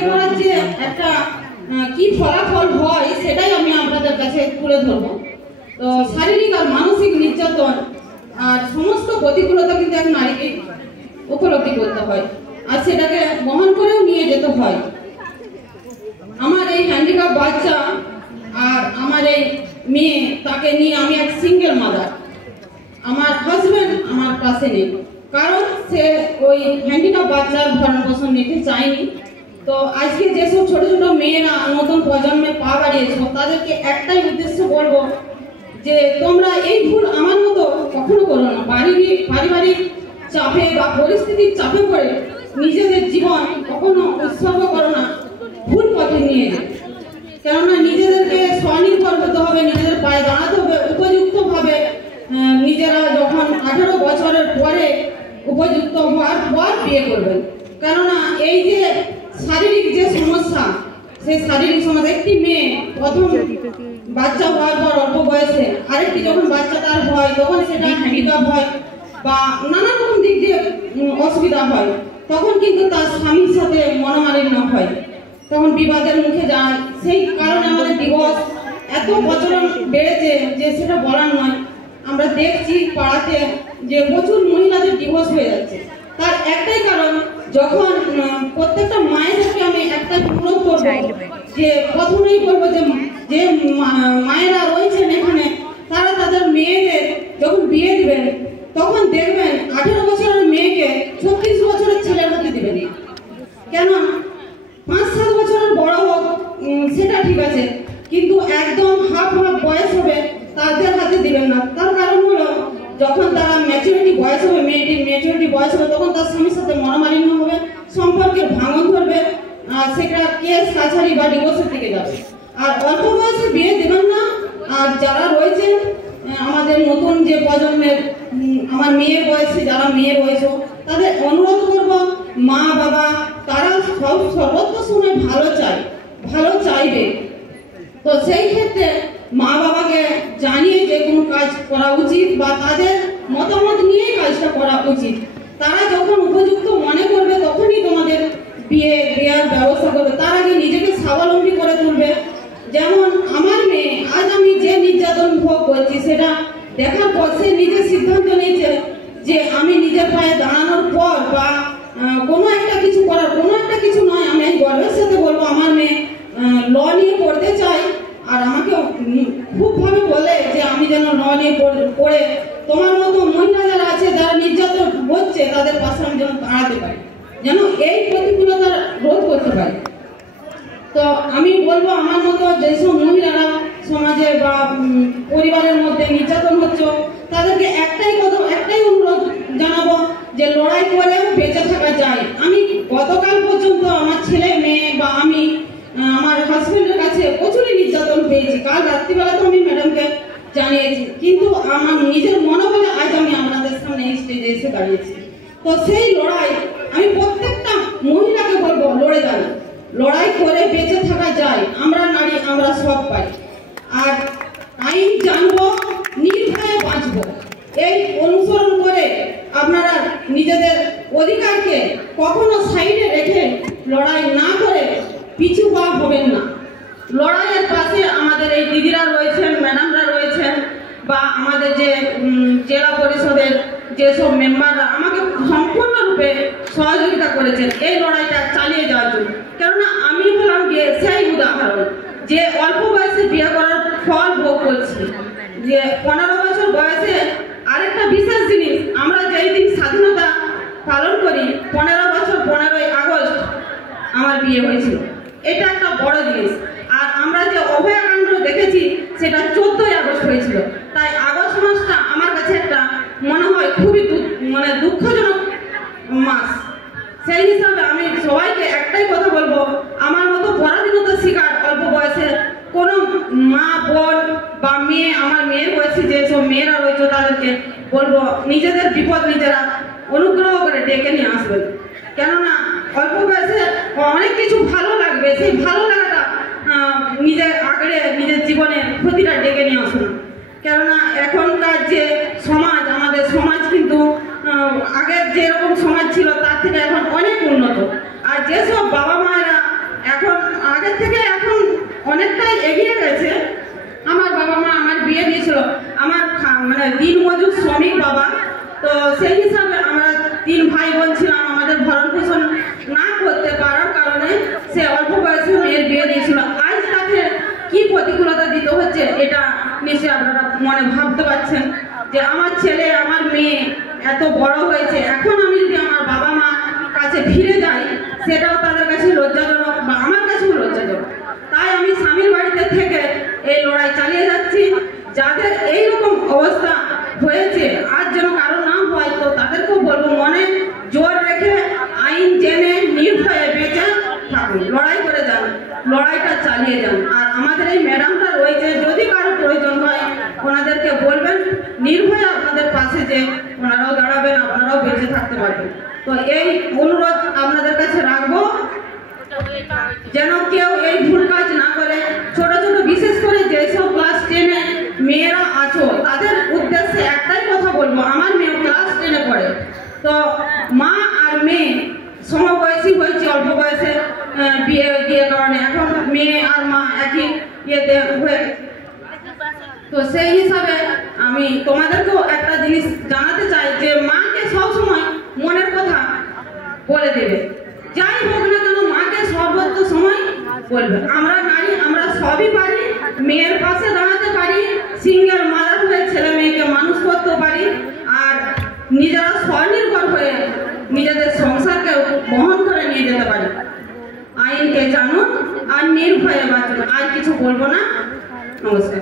বিয়ে করার যে একটা কি ফলাফল হয় সেটাই আমি আপনাদের কাছে তুলে ধরবো। তো শারীরিক আর মানসিক নির্যাতন আর সমস্ত প্রতিকূলতা কিন্তু এক নারীকে উপলব্ধি করতে হয় আর সেটাকে বহন করেও নিয়ে যেতে হয়। আমার এই হ্যান্ডিক্যাপ বাচ্চা আর আমার এই মেয়ে, তাকে নিয়ে আমি এক সিঙ্গেল মাদার। আমার হাজবেন্ড আমার পাশে নেই, কারণ সে ওই হ্যান্ডিক্যাপ বাচ্চার ভরণ পোষণ নিতে চায়নি। তো আজকে যেসব ছোট ছোট মেয়েরা নতুন প্রজন্মে পা বাড়িয়েছ, তাদেরকে একটাই উদ্দেশ্য বলবো যে তোমরা এই ভুল আমার মতো কখনো করো না। পারিবারিক চাপে বা পরিস্থিতির চাপে পড়ে নিজেদের জীবন কখনো উৎসর্গ করো না ভুল পথে নিয়ে যায়। কেননা নিজেদেরকে স্বনির্ভর হতে হবে, নিজেদের পায়ে দাঁড়াতে হবে উপযুক্তভাবে। নিজেরা যখন 18 বছরের পরে উপযুক্ত হওয়ার পর বিয়ে করবেন। কেননা এই যে শারীরিক যে সমস্যা, সেই শারীরিক সমস্যা, একটি মেয়ে প্রথম বাচ্চা হওয়ার পর অল্প বয়সে আরেকটি যখন বাচ্চা তার হয়, তখন সেটা হ্যান্ডিক্যাপ হয় বা নানা রকম দিক দিয়ে অসুবিধা হয়, তখন কিন্তু তার স্বামীর সাথে মনোমালিন্য হয়, তখন বিবাদের মুখে যায়। সেই কারণে আমাদের ডিভোর্স এত প্রচলন বেড়েছে যে সেটা বলার নয়। আমরা দেখছি পাড়াতে যে প্রচুর মহিলাদের ডিভোর্স হয়ে যাচ্ছে। তার একটাই কারণ, যখন প্রত্যেকটা মায়েদেরকে আমি একটা অনুরোধ করব যে প্রথমেই বলবো যে মায়েরা রয়েছেন এখানে, তারা তাদের মেয়েদের যখন বিয়ে দিবেন তখন দেখবেন 18 বছরের মেয়েকে 36 বছরের ছেলের হাতে দিবেন। কেন 5-7 বছরের বড় হোক সেটা ঠিক আছে, কিন্তু একদম হাফ বয়স হবে তাদের হাতে দিবেন না। তার কারণ হলো, যখন তারা ম্যাচুরিটি বয়স হবে, মেয়েটির ম্যাচুরিটি বয়স হবে, তখন তার স্বামীর সাথে মনোমালিন্য হবে, সম্পর্কের ভাঙন ধরবে, সেটা কেস কাছারি বা ডিভোর্সের দিকে যাবে। আর অল্প বয়সে বিয়ে দেবেন না। আর যারা রয়েছেন আমাদের নতুন যে প্রজন্মের, আমার মেয়ের বয়সে যারা মেয়ে রয়েছে, তাদের অনুরোধ করব, মা বাবা তারা সর্বত্র সময় ভালো চাইবে। তো সেই ক্ষেত্রে মা বাবাকে জানিয়ে যে কোনো কাজ করা উচিত বা তাদের মতামত নিয়েই কাজটা করা উচিত। তারা যখন উপযুক্ত মনে করবে তখনই তোমাদের বিয়ে দেওয়ার ব্যবস্থা করবে। তার আগে নিজেকে স্বাবলম্বী করে তুলবে। যেমন আমার মেয়ে, আজ আমি যে নির্যাতন ভোগ করছি সেটা দেখার পর সে নিজের সিদ্ধান্ত নিয়েছে যে আমি নিজের পায়ে দাঁড়ানোর পর বা কোনো একটা কিছু করার, কোনো একটা কিছু নয়, আমি গর্বের সাথে বলবো আমার মেয়ে ল নিয়ে পড়তে চাই। আর আমাকে খুব ভাবে বলে যে আমি যেন ল নিয়ে পড়ে তোমার মতো মহিলা যারা আছে, যারা নির্যাতন হচ্ছে, তাদের পাশে আমি যেন দাঁড়াতে পারি, যেন এই প্রতিকূলতা রোধ করতে পারি। তো আমি বলবো আমার মতো যেসব মহিলারা সমাজে বা পরিবারের মধ্যে নির্যাতন হচ্ছে, তাদেরকে একটাই অনুরোধ জানাবো যে লড়াই করেও বেঁচে থাকা যায়। আমি গতকাল পর্যন্ত আমার ছেলে মেয়ে বা আমি আমার হাজবেন্ডের কাছে প্রচুরই নির্যাতন পেয়েছি। কাল রাত্রিবেলা তো আমি ম্যাডামকে জানিয়েছি, কিন্তু আমার নিজের মনোবলে আজ আমি আপনাদের সামনে এই স্টেজে এসে দাঁড়িয়েছি। তো সেই লড়াই আমি প্রত্যেকটা মহিলাকে বলবো, লড়ে দাঁড়ান, লড়াই করে বেঁচে থাকা যায়। আমরা নারী, আমরা সব পারি। আর আইন জানবো, নির্ভয়ে বাঁচবো, এই অনুসরণ করে আপনারা নিজেদের অধিকারকে কখনো সাইডে রেখে লড়াই না করে পিছু পা হবেন না। লড়াইয়ের পাশে আমাদের এই দিদিরা রয়েছেন, ম্যাডামরা রয়েছেন, বা আমাদের যে জেলা পরিষদের যেসব মেম্বাররা আমাকে সম্পূর্ণরূপে সহযোগিতা করেছেন এই লড়াইটা চালিয়ে যাওয়ার জন্য। কেননা আমি হলাম সেই উদাহরণ যে অল্প বয়সে বিয়ে করার ফল ভোগ করছি। যে 15 বছর বয়সে আরেকটা বিশেষ জিনিস, আমরা যেই দিন স্বাধীনতা পালন করি, 15 বছর 15ই আগস্ট আমার বিয়ে হয়েছিল। এটা একটা বড় জিনিস। আর আমরা যে অভয়াকাণ্ড দেখেছি সেটা 14ই আগস্ট হয়েছিল। তাই আগস্ট মাসটা আমার কাছে একটা মনে হয় খুবই দুঃখজনক মাস। সেই হিসাবে আমি সবাইকে একটাই কথা বলবো, আমার মতো পরাধীনতার শিকার অল্প বয়সে কোনো মা বোন বা মেয়ে, আমার মেয়ের বয়সী যেসব মেয়েরা রয়েছে তাদেরকে বলবো নিজেদের বিপদ নিজেরা অনুগ্রহ করে ডেকে নিয়ে আসবেন। কেননা অল্প বয়সে অনেক কিছু ভালো লাগবে, সেই ভালো লাগাটা নিজের জীবনের ক্ষতিটা ডেকে নিয়ে আসুন। কেননা এখনকার যে সমাজ, আমাদের সমাজ কিন্তু আগের যেরকম সমাজ ছিল তার থেকে এখন অনেক উন্নত। আর যেসব বাবা মায়েরা এগিয়ে গেছে। আমার বাবা মা আমার বিয়ে দিয়েছিল, আমার মানে দিনমজুর শ্রমিক বাবা, তো সেই হিসাবে আমরা 3 ভাই বোন ছিলাম। আমাদের ভরণ পোষণ না করতে পারার কারণে সে অল্প বয়সে মেয়ের বিয়ে দিয়েছিল। আজ তাকে কি প্রতিকূলতা দিতে হচ্ছে এটা নিশ্চয়ই আপনারা মনে ভাবতে পারছেন যে আমার ছেলে আমার মেয়ে এত বড় হয়েছে, এখন আমি যদি আমার বাবা মা কাছে ফিরে যাই সেটাও তাদের কাছে লজ্জাজনক বা আমার কাছেও লজ্জাজনক। তাই আমি স্বামীর বাড়িতে থেকে এই লড়াই চালিয়ে যাচ্ছি। যাদের এইরকম অবস্থা হয়েছে আজ যেন কারো না হয়, তো তাদেরকেও বলবো মনে জোর রেখে আইন জেনে নির্ভয়ে বেঁচে থাকুন, লড়াই করে যান, লড়াইটা চালিয়ে যান। আর আমাদের এই ম্যাডামটা রয়েছে, যদি কারো প্রয়োজন হয় ওনাদেরকে বলবেন, নির্ভয়ে আপনাদের পাশে যে ওনারাও দাঁড়াবেন, আপনারাও বেঁচে থাকতে পারবেন। তো এই অনুরোধ আপনাদের কাছে রাখবো যেন কেউ এই ভুল কাজ না করে। ছোট ছোট বিশেষ করে যেসব ক্লাস 10-এ মেয়েরা আছো তাদের উদ্দেশ্যে একটাই কথা বলবো, আমার মেয়ে ক্লাস 10-এ পড়ে, তো মা আর মেয়ে সমবয়সী হয়েছে, অল্প বয়সে বিয়ে কারণে এখন মেয়ে আর মা একই ইয়েতে হয়ে, তো সেই হিসাবে আমি তোমাদেরকেও একটা জিনিস জানাতে চাই যে মাকে সবসময় মনের কথা বলে দেবে, যাই হোক না কেন মাকে সর্বোচ্চ সময় বলবে। আমরা নারী, আমরা সবই পারি, মেয়ের পাশে দাঁড়াতে পারি, সিঙ্গেল মাদার হয়ে ছেলে মেয়েকে মানুষ করতে পারি, আর নিজেরা স্বনির্ভর হয়ে নিজেদের সংসারকে বহন করে নিয়ে যেতে পারি। আইনকে জানুন আর নির্ভয়ে বাঁচুন। আর কিছু বলবো না, নমস্কার।